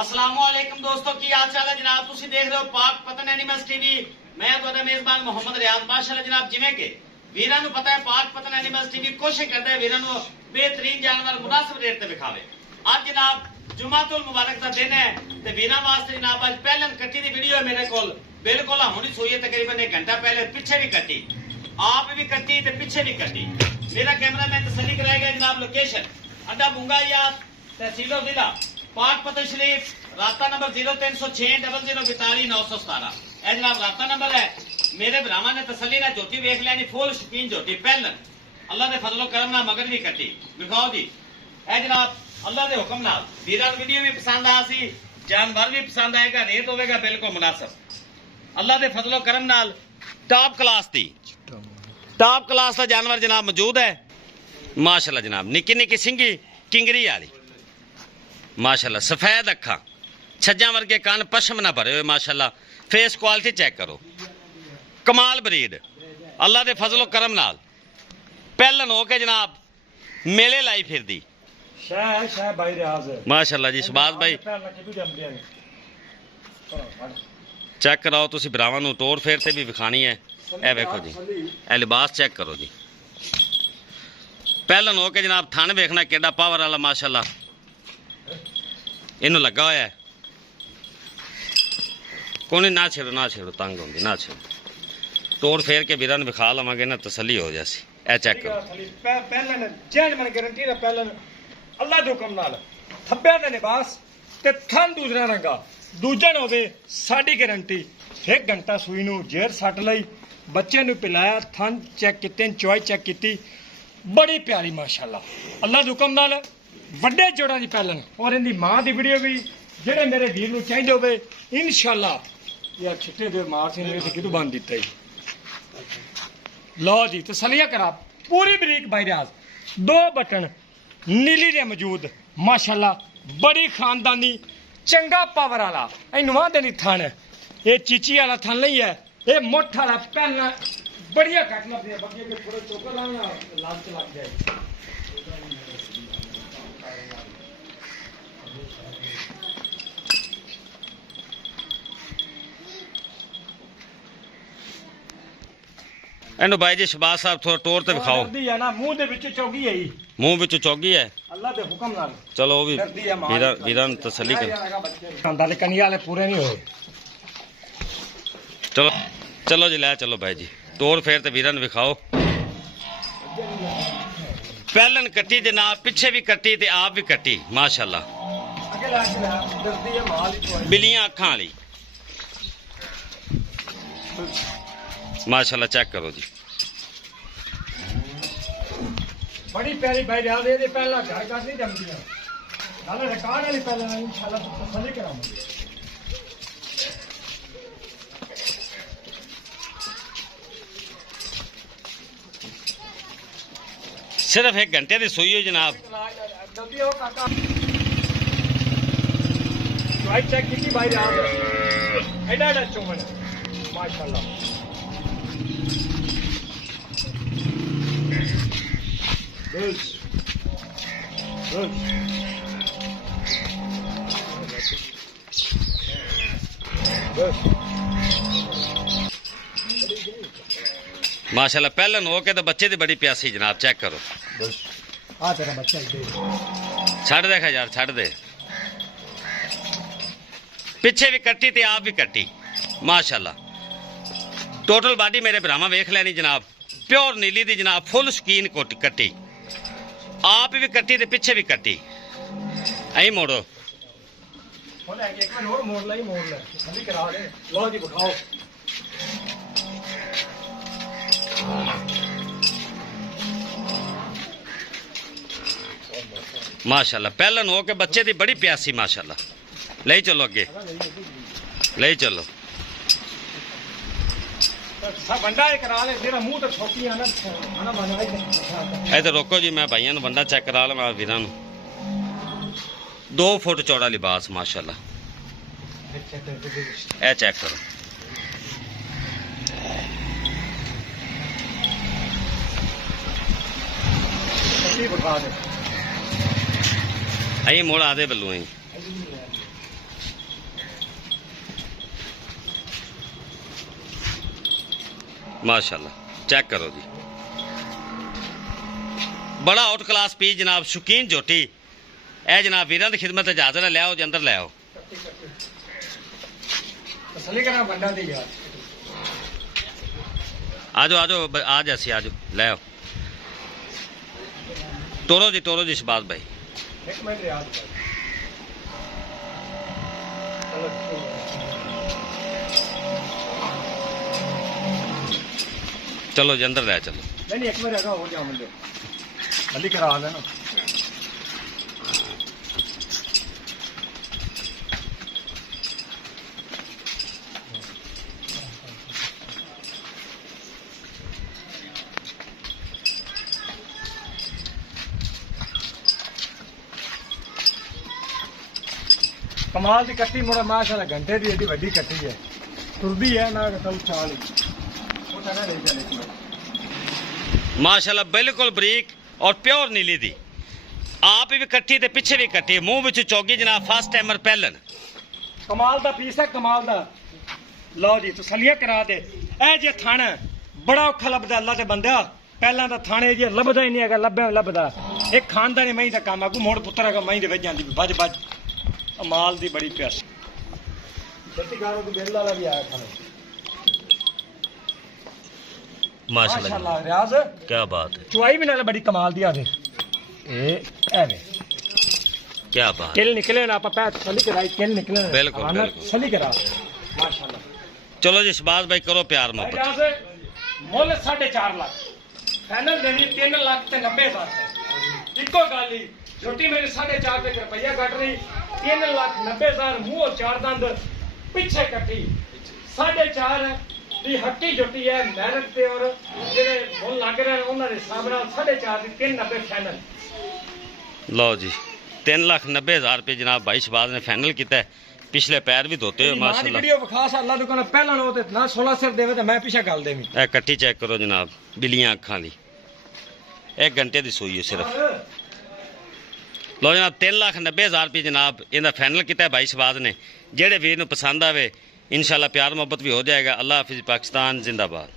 अस्सलामुअलैकुम दोस्तों की हाल चाल है जनाब तुसी देख रहे हो पाक पतन एनिमल्स टीवी मैं ਤੁਹਾਡਾ ਮੇਜ਼ਬਾਨ ਮੁਹੰਮਦ ਰਿਆਜ਼ ਮਾਸ਼ਾਅੱਲਾ ਜਨਾਬ ਜਿਵੇਂ ਕਿ ਵੀਰਾਂ ਨੂੰ ਪਤਾ ਹੈ ਪਾਕ ਪਤਨ ਐਨੀਮਲਸ ਟੀਵੀ ਕੋਸ਼ਿਸ਼ ਕਰਦਾ ਹੈ ਵੀਰਾਂ ਨੂੰ ਬਿਹਤਰੀਨ ਜਾਨਵਰ ਮੁਨਾਸਿਬ ਰੇਟ ਤੇ ਵਿਖਾਵੇ ਅੱਜ ਜਨਾਬ ਜੁਮਾਤੁਲ ਮੁਬਾਰਕ ਦਾ ਦਿਨ ਹੈ ਤੇ ਵੀਰਾਂ ਵਾਸਤੇ ਜਨਾਬ ਅੱਜ ਪਹਿਲਾਂ ਕੱਟੀ ਦੀ ਵੀਡੀਓ ਹੈ ਮੇਰੇ ਕੋਲ ਬਿਲਕੁਲ ਹੁਣੀ ਸੋਈ ਹੈ ਤਕਰੀਬਨ 1 ਘੰਟਾ ਪਹਿਲੇ ਪਿੱਛੇ ਵੀ ਕੱਟੀ ਆਪ ਵੀ ਕੱਟੀ ਤੇ ਪਿੱਛੇ ਵੀ ਕੱਟੀ मेरा कैमरामैन तसल्ली कराएगा जनाब लोकेशन अड्डा बुंगायात तहसीलो जिला पाक पतन शरीफ रास्ता नंबर 0306 0042 917 ए जनाब रास्ता नंबर है मेरे भरावां ने तसल्ली ना झोटी वेख लैनी फुल शकीन झोटी पहलन अल्लाह दे फजलो करम ना मगर भी कटी दिखाओ जी ए जनाब अल्लाह दे हुक्म नाल वीरां वीडियो भी पसंद आ सी जानवर भी पसंद आएगा रेट होगा बिल्कुल मुनासिब अल्लाह दे फजलो करम नाल टॉप क्लास दी टॉप क्लास का जानवर जनाब मौजूद है माशाल्लाह जनाब निक्की निक्की सिंगी किंगरी वाली माशाल्लाह सफेद अखा छज्जा वर्गे कान पशम ना भरे हुए माशाल्लाह फेस क्वालिटी चेक करो कमाल बरीड अल्लाह दे फजलो करम नाल पहलन हो के जनाब मेले लाई फिर दी माशाल्लाह जी शबाज भाई चेक कराओ तुसी भरावां नूं टोर फेर ते भी विखानी है ए वेखो जी ए लिबास चेक करो जी पहलन हो के जनाब थन वेखना केड़ा पावर वाला माशाल्लाह इनू लगा होया है कोई ना छेड़ो तंग होंदी ना छेड़ो टोर फेर के वीरां नूं विखा लवांगे ना तसल्ली हो जासी ए चेक करो पहलन जैन मन गारंटी दा पहलन अल्लाह दे हुक्म नाल थब्बे दा लिबास ते थन दूसरा रंगा दूजन होवे साडी गारंटी 1 घंटा सूई नूं जेर सट लई बच्चे नूं पिलाया थन चेक कीते चॉइस चेक कीती बड़ी प्यारी माशाल्लाह अल्लाह दे हुक्म नाल वड्डे जोड़ां दी पहलन और इहदी मां दी वीडियो भी जेड़े मेरे वीर नूं चाहीदे होवे इंशाल्लाह यार छिट्टे दे मार से ने किदू बन दित्ता लो जी तसलिया करा पूरी बरीक बाईराज 2 बटन नीली दे मौजूद माशाल्लाह बड़ी खानदानी चंगा पावर वाला इनू आंदे नहीं थन ये चीची वाला थन नहीं है ये मोटा वाला पहला बढ़िया कट लगती है बाकी के थोड़े चोकर लाना लाल लग जाए एनू भाई जी शबाज साहब थोड़ा टोर ते विखाओ है ना मुंह दे विच चौगी है ही मुंह विच चौगी है अल्लाह दे हुक्म नाल चलो वो भी वीरां नूं तसल्ली कर खांदा ले कनी वाले पूरे नहीं होए चलो चलो जी लै चलो भाई जी टोर फेर ते वीरां नूं विखाओ पहलन कट्टी जनाब पिछे भी कट्टी ते आप भी कट्टी माशाल्लाह बिलियां अखां वाली माशाल्लाह चेक करो जी बड़ी प्यारी भाई याद ये पहला घर कर नहीं जमदियां नाले रिकॉर्ड वाली पहला इंशाल्लाह तसल्ली करांगे सिर्फ 1 घंटे की सोई हो जनाब जल्दी हो काका ट्राई चेक की भाई याद एडा एडा चोमन माशाल्लाह माशाल्लाह पहलन हो के तो बच्चे की बड़ी प्यासी जनाब चेक करो आ तेरा बच्चा छड़ दे यार छड़ दे पिछे भी कट्टी ते आप भी कट्टी माशाल्लाह टोटल बॉडी मेरे भरावां वेख लैनी जनाब प्योर नीली दी जनाब फुल शकीन कट्टी आप भी कट्टी ते पिछे भी कट्टी ऐ मोड़ो एक बार और मोड़ ले अभी करा दे लो जी दिखाओ माशाल्लाह पहलन हो के बच्चे दी बड़ी प्यासी माशाल्लाह ले चलो अगे ले चलो बंदा करा ले तेरा मुंह तो छोटी है ना इधर रोको जी मैं भाइयों बंदा चेक करा लवा वीरां 2 फुट चौड़ा लिबास माशाल्लाह ए चेक करो आई मोड़ आदे बल्लू माशाल्लाह चेक करो जी, बड़ा आउट क्लास पीस जनाब, शौकीन झोटी। ए जनाब वीरां दी खिदमत च हाज़र है, ले आओ जी अंदर ले आओ। तसल्ली करना बंदा दी यार। आ जाओ आ जैसी आ जाओ, ले आओ। तोड़ो जी शहबाज भाई। एक मिनट याद कर। चलो जी अंदर ले चलो। नहीं एक मिनट हो जाओ मुझे जल्दी करा देना। कमाल की कट्टी मुड़ा माशाल्लाह घंटे की एडी वड्डी कट्टी है, तुरदी है ना कल चाल ही वो तना ले चले माशाल्लाह बिल्कुल बरीक और प्योर नीली दी। आप भी कट्टी ते पीछे भी कट्टी, मुंह विच चौगी जनाब, फर्स्ट टाइमर पहलन। कमाल दा पीस है, कमाल दा। लो जी तसलियां करा दे। ए जे थाना बड़ा औखा लभदा अल्लाह ते बंदा, पहला दा थाने जे लभदा ही नहीं हैगा, लभे लभदा एक खानदानी मई दा काम अगू मोड़ पुत्तर का मई दे विच जांदी बज बज। कमाल दी बड़ी प्यासी बत्ती गारो दी बेल वाला भी आया खाने। माशाल्लाह रियाज क्या बात है, चुआई भी नाल बड़ी कमाल दी आवे। ए एवे क्या बात, किल निकले ना आपा पैर सली कराई, किल निकले ना बिल्कुल, बिल्कुल। सली करा माशाल्लाह। चलो जी शहबाज भाई करो प्यार मोहब्बत। रियाज मुल 4.5 लाख फाइनल देनी 3,90,000 इको गाली छोटी मेरी 4.5 रुपया कट रही 3,90,000 मुंह चार दंद पिछे कटी 4.5 दी हट्टी जुटी है मेहनत ते और जेडे मुल लग रहे उन्हां दे हिसाब नाल 4.5 दी 390 फाइनल। लो जी 3,90,000 रुपये जनाब भाई शहबाज ने फाइनल किया है। पिछले पैर भी धोते हुए माशाल्लाह। वीडियो विखा सा अल्लाह दुकान पहला नो ते ना 16 सिर देवे ते मैं पीछे गल देवी। ए कट्टी चेक करो जनाब, बिलियां अखां दी, 1 घंटे दी सोई है सिर्फ। लो जनाब 3,90,000 रुपये जनाब इन्हें फाइनल किया भाई शहबाज ने। जेड़े वीर नूं पसंद आवे इंशाल्लाह प्यार मोहब्बत भी हो जाएगा। अल्लाह हाफिज़, पाकिस्तान जिंदाबाद।